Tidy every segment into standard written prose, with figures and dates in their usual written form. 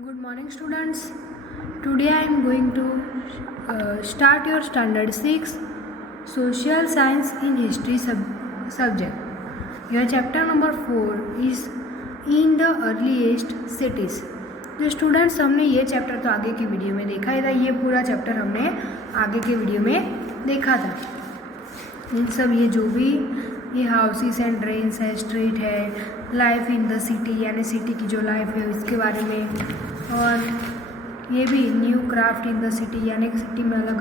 Good morning, students. Today I am going to start your standard 6 social science in history subject. Your chapter number 4 is in the earliest cities. जो students हमने ये chapter तो आगे की video में देखा ही था, ये पूरा चैप्टर हमने आगे के वीडियो में देखा था। इन सब ये जो भी ये हाउसेस एंड ड्रेन्स है, स्ट्रीट है, लाइफ इन द सिटी यानी सिटी की जो लाइफ है उसके बारे में, और ये भी new craft in the city यानी सिटी में अलग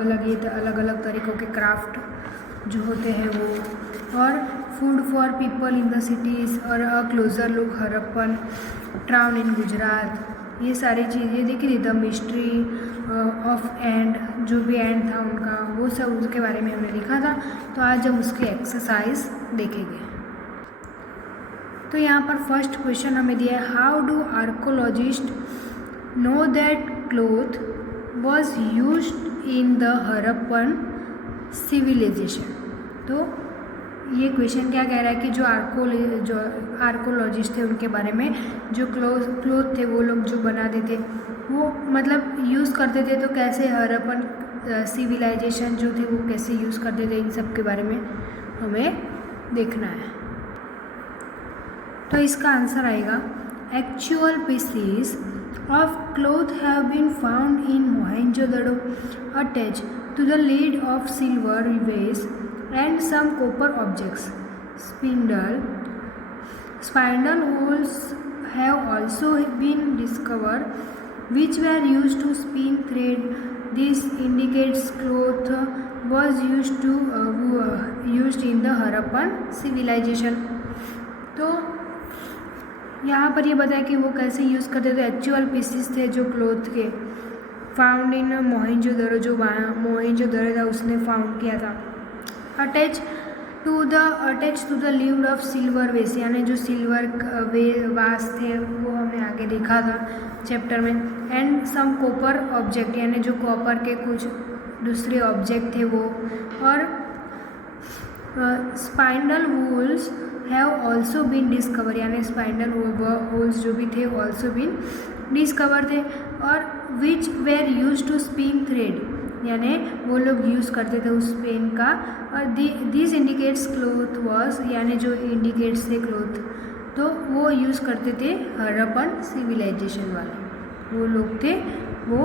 अलग तरीक़ों के क्राफ्ट जो होते हैं वो, और food for people in the cities, और a closer look Harappan town in Gujarat, ये सारी चीज़ें देखी थी। द मिस्ट्री ऑफ एंड, जो भी एंड था उनका, वो सब उसके बारे में हमने देखा था। तो आज हम उसकी एक्सरसाइज देखेंगे। तो यहाँ पर फर्स्ट क्वेश्चन हमें दिया है, how do archaeologist know that cloth was used in the Harappan civilization. तो ये क्वेश्चन क्या कह रहा है कि जो आर्कोलॉजिस्ट थे उनके बारे में, जो क्लोथ थे वो लोग जो बनाते थे वो मतलब यूज़ करते थे, तो कैसे हरप्पन सिविलाइजेशन जो थे वो कैसे यूज़ करते थे, इन सब के बारे में हमें देखना है। तो इसका आंसर आएगा, actual pieces of cloth have been found in Mohenjo-daro attached to the lid of silver vase and some copper objects. Spindle holes have also been discovered which were used to spin thread. This indicates cloth was used in the Harappan civilization. तो यहाँ पर ये बताया कि वो कैसे use करते थे। एक्चुअल पीसीस थे जो क्लोथ के, फाउंड इन मोहेंजोदड़ो, जो मोहेंजोदड़ो था उसने फाउंड किया था। Attach to the lid of silver vase, यानी जो सिल्वर वास थे वो हमने आगे देखा था चैप्टर में। एंड सम कॉपर ऑब्जेक्ट, यानी जो कॉपर के कुछ दूसरे ऑब्जेक्ट थे वो, और spindle whorls have also been discover, यानी स्पाइंडल होल्स जो भी थे ऑल्सो बीन डिस्कवर थे। और which were use to spin thread, यानी वो लोग यूज़ करते थे उस पेन का। और दिस इंडिकेट्स क्लोथ वॉज, यानी जो इंडिकेट्स थे क्लोथ, तो वो यूज़ करते थे हरप्पन सिविलाइजेशन वाले वो लोग थे, वो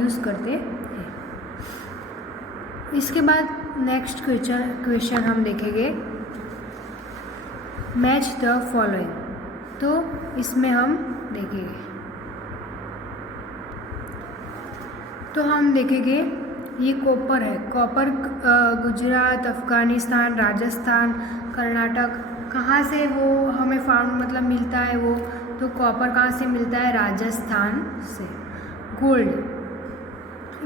यूज़ करते थे। इसके बाद नेक्स्ट क्वेश्चन हम देखेंगे, मैच द फॉलोइंग। तो इसमें हम देखेंगे, तो हम देखेंगे ये कॉपर है, कॉपर गुजरात, अफ़गानिस्तान, राजस्थान, कर्नाटक, कहाँ से वो हमें फाउंड मतलब मिलता है वो, तो कॉपर कहाँ से मिलता है, राजस्थान से। गोल्ड,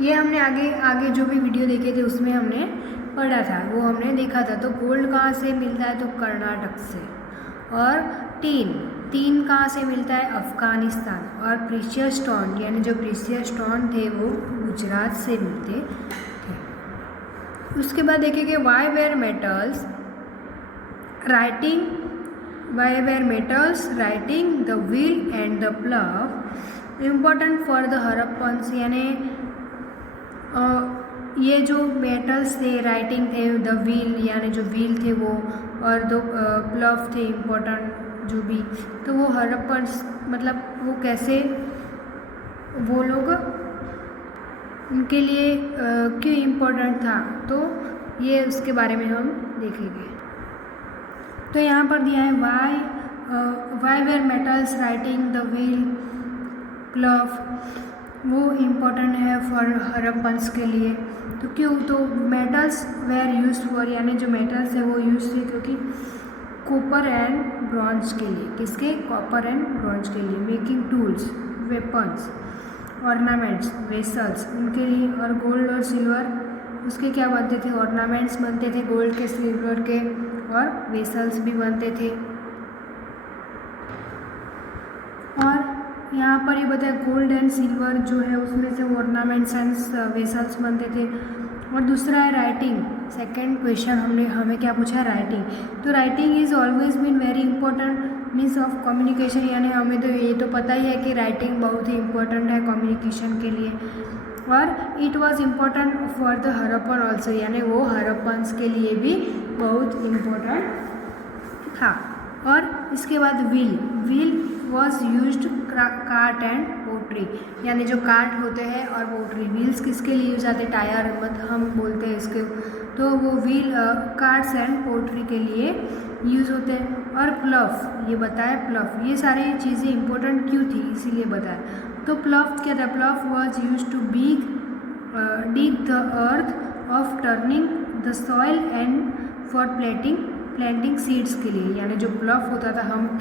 ये हमने आगे जो भी वीडियो देखे थे उसमें हमने पढ़ा था, वो हमने देखा था। तो गोल्ड कहाँ से मिलता है, तो कर्नाटक से। और टीन कहाँ से मिलता है, अफ़गानिस्तान। और प्रीशियस स्टोन, यानी जो प्रीशियस स्टोन थे वो गुजरात से मिलते थे। उसके बाद देखेंगे, why were metals writing the wheel and the plough important for the Harappans, यानी ये जो मेटल्स थे, राइटिंग थे, द व्हील यानी जो व्हील थे वो, और दो प्लव थे इम्पोर्टेंट जो भी, तो वो हरप्पन्स मतलब वो कैसे वो लोग उनके लिए क्यों इम्पोर्टेंट था, तो ये उसके बारे में हम देखेंगे। तो यहाँ पर दिया है, why were metals writing the wheel plough, वो इम्पोर्टेंट है फॉर हरप्पन्स के लिए। तो क्यों, तो मेटल्स वेर यूज फॉर, यानी जो मेटल्स है वो यूज थे क्योंकि कॉपर एंड ब्रॉन्ज के लिए, किसके, कॉपर एंड ब्रॉन्ज के लिए। Making tools, weapons, ornaments, vessels, उनके लिए। और गोल्ड और सिल्वर, उसके क्या बनते थे, ऑर्नामेंट्स बनते थे गोल्ड के, सिल्वर के, और वेसल्स भी बनते थे। और यहाँ पर ये बताया, गोल्ड एंड सिल्वर जो है उसमें से ऑर्नामेंट्स एंड वेसल्स बनते थे। और दूसरा है राइटिंग। सेकंड क्वेश्चन हमें क्या पूछा है, राइटिंग। तो writing is always been very important means of communication, यानी हमें तो ये तो पता ही है कि राइटिंग बहुत ही इम्पोर्टेंट है कम्युनिकेशन के लिए। और it was important for the Harappan also, यानी वो हरप्पन्स के लिए भी बहुत इम्पोर्टेंट था। और इसके बाद wheel was used cart and pottery, यानी जो कार्ट होते हैं और पोट्री, व्हील्स किसके लिए यूज आते हैं, टायर मतलब हम बोलते हैं इसके, तो वो व्हील कार्ट्स एंड पोट्री के लिए यूज़ होते हैं। और प्लफ, ये बताया प्लफ, ये सारी चीज़ें इंपॉर्टेंट क्यों थी इसीलिए बताया। तो प्लफ क्या था, plough was use to dig the earth of turning the soil and for planting seeds के लिए, यानी जो प्लफ होता था, हम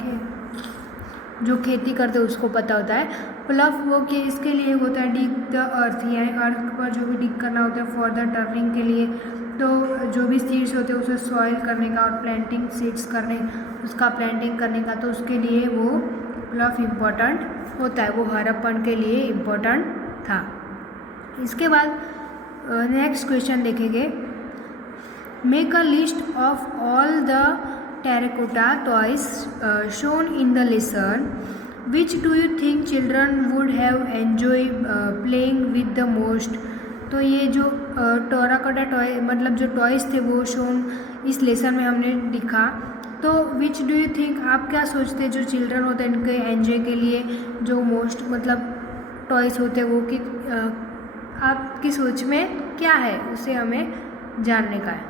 जो खेती करते उसको पता होता है प्लफ वो कि इसके लिए होता है डिग द अर्थ, यानी अर्थ पर जो भी डिग करना होता है फॉर द टर्निंग के लिए, तो जो भी सीड्स होते हैं उसे सॉइल करने का और प्लांटिंग सीड्स करने उसका प्लांटिंग करने का, तो उसके लिए वो प्लफ इम्पोर्टेंट होता है, वो हरप्पन के लिए इम्पोर्टेंट था। इसके बाद नेक्स्ट क्वेश्चन देखेंगे, make a list of all the terracotta toys shown in the lesson. Which do you think children would have enjoyed playing with the most? तो ये जो टेराकोटा टॉय मतलब जो टॉयज़ थे वो शोन इस लेसन में हमने दिखा, तो विच डू यू थिंक, आप क्या सोचते हैं जो चिल्ड्रन होते हैं इनके एंजॉय के लिए जो मोस्ट मतलब टॉयज़ होते हैं वो कि आपकी सोच में क्या है उसे हमें जानने का है।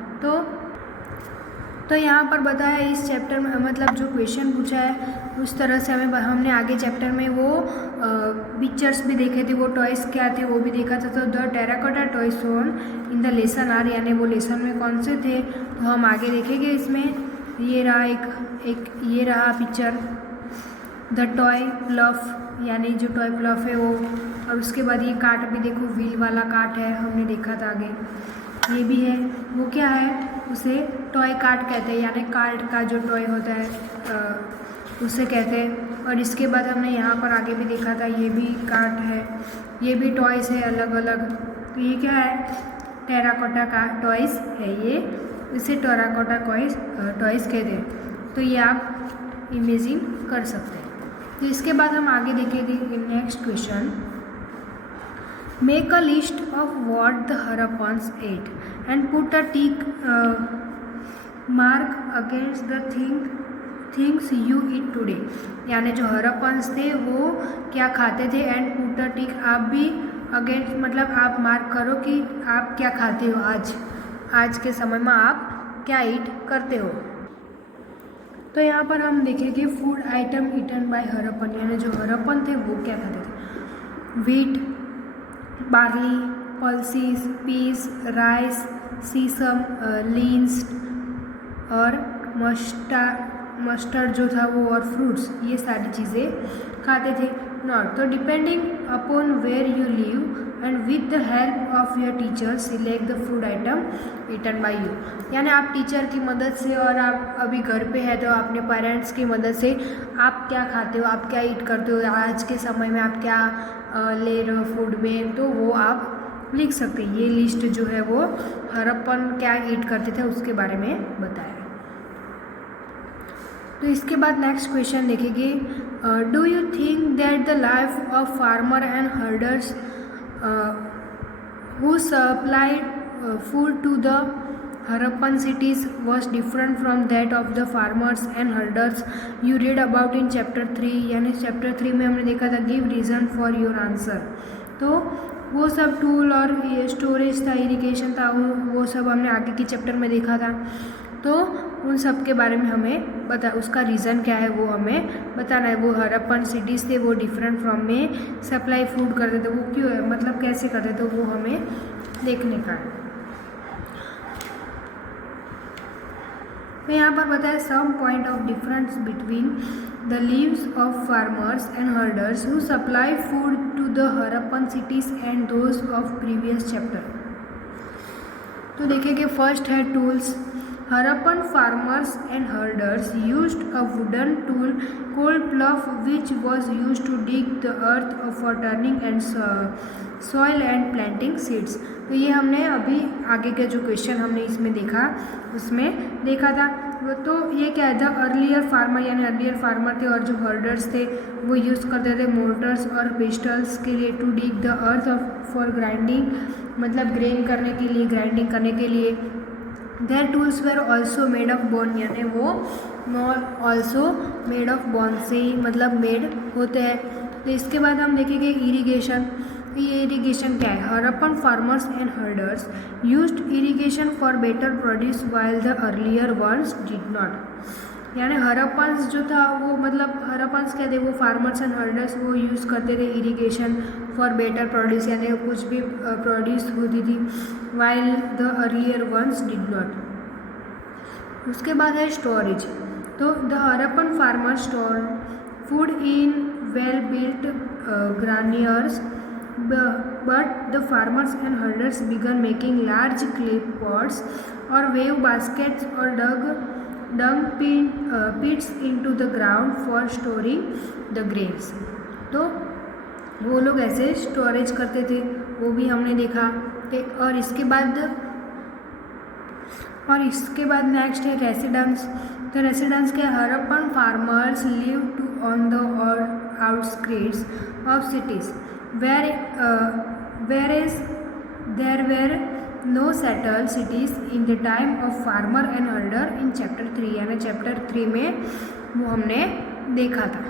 तो यहाँ पर बताया इस चैप्टर में मतलब जो क्वेश्चन पूछा है उस तरह से हमने आगे चैप्टर में वो पिक्चर्स भी देखे थे, वो टॉयज़ क्या थे वो भी देखा था। तो the terracotta toy shown in the lesson are, यानी वो लेसन में कौन से थे तो हम आगे देखेंगे। इसमें ये रहा एक ये रहा पिक्चर, द टॉय प्लफ, यानी जो टॉय प्लफ है वो, और उसके बाद ये कार्ट भी देखो, व्हील वाला कार्ट है, हमने देखा था आगे, ये भी है, वो क्या है उसे टॉय कार्ट कहते हैं, यानी कार्ट का जो टॉय होता है उसे कहते हैं। और इसके बाद हमने यहाँ पर आगे भी देखा था, ये भी कार्ट है, ये भी टॉयज़ है अलग अलग, तो ये क्या है टेराकोटा का टॉयज़ है, ये इसे टेराकोटा टॉयज़ कहते हैं। तो ये आप इमेजिन कर सकते हैं। तो इसके बाद हम आगे देखेंगे next question, make a list of what the Harappans ate and put a tick mark against the things you eat today, यानी जो हरप्पन्स थे वो क्या खाते थे, एंड पुट अ टिक, आप भी अगेंस्ट मतलब आप मार्क करो कि आप क्या खाते हो, आज के समय में आप क्या ईट करते हो। तो यहाँ पर हम देखेंगे food item eaten by Harappan, यानी जो हरप्पन थे वो क्या खाते थे, wheat, barley, pulses, peas, rice, sesame, linseed और मस्टर्ड जो था वो, और फ्रूट्स, ये सारी चीज़ें खाते थे। नॉट, तो depending upon where you live and with the help of your teacher select the food item eaten by you, यानी आप टीचर की मदद से और आप अभी घर पे है तो अपने पेरेंट्स की मदद से आप क्या खाते हो, आप क्या ईट करते हो, आज के समय में आप क्या ले रहे हो फूड में, तो वो आप लिख सकते हैं। ये लिस्ट जो है वो हरप्पन क्या ईट करते थे उसके बारे में बताया। तो इसके बाद नेक्स्ट क्वेश्चन देखेंगे, do you think that the life of farmer and herders who supplied food to the Harappan cities was different from that of the farmers and herders you read about in chapter 3, यानी chapter 3 में हमने देखा था give reason for your answer. तो वो सब tool और storage था, इरिगेशन था, वो सब हमने आगे के चैप्टर में देखा था। तो उन सब के बारे में हमें उसका रीज़न क्या है वो हमें बताना है। वो हरप्पन सिटीज़ थे वो डिफरेंट फ्रॉम में सप्लाई फूड करते थे, वो क्यों है मतलब कैसे करते थे वो हमें देखने का है। तो यहाँ पर बताया some point of difference between the lives of farmers and herders who supply food to the Harappan cities and those of previous chapter. तो देखेंगे फर्स्ट है tools. Harappan farmers and herders used a wooden tool called plough, which was used to dig the earth for turning and soil and planting seeds. तो ये हमने अभी आगे के जो क्वेश्चन हमने इसमें देखा उसमें देखा था। तो ये क्या है, द अर्लियर फार्मर यानी अर्लियर फार्मर थे और जो हर्डर्स थे वो यूज़ करते थे मोटर्स और पिस्टल्स के लिए to dig the earth for grinding, मतलब ग्रेन करने के लिए, ग्राइंडिंग करने के लिए। There tools were also made of bone, यानी वो ऑल्सो मेड ऑफ बोन से ही मतलब मेड होते हैं। तो इसके बाद हम देखेंगे इरीगेशन। ये इरीगेशन क्या है? Harappan farmers and herders used irrigation for better produce while the earlier ones did not. यानी हरप्पन्स जो था वो मतलब हरप्पन्स क्या थे, वो फार्मर्स एंड हर्डर्स वो यूज़ करते थे इरीगेशन फॉर बेटर प्रोड्यूस, यानी कुछ भी प्रोड्यूस होती थी, while the earlier ones did not. उसके बाद है स्टोरेज। तो the Harappan farmer store food in well built granaries, but the farmers and herders began making large clay pots or wave baskets or dung pits into the ground for storing the grains। तो वो लोग ऐसे storage करते थे, वो भी हमने देखा। और इसके बाद नेक्स्ट है रेसिडेंस। तो रेसिडेंस के Harappan farmers live to on the outskirts of cities whereas there were no settled cities in the time of farmer and herder in chapter 3, यानी चैप्टर 3 में वो हमने देखा था।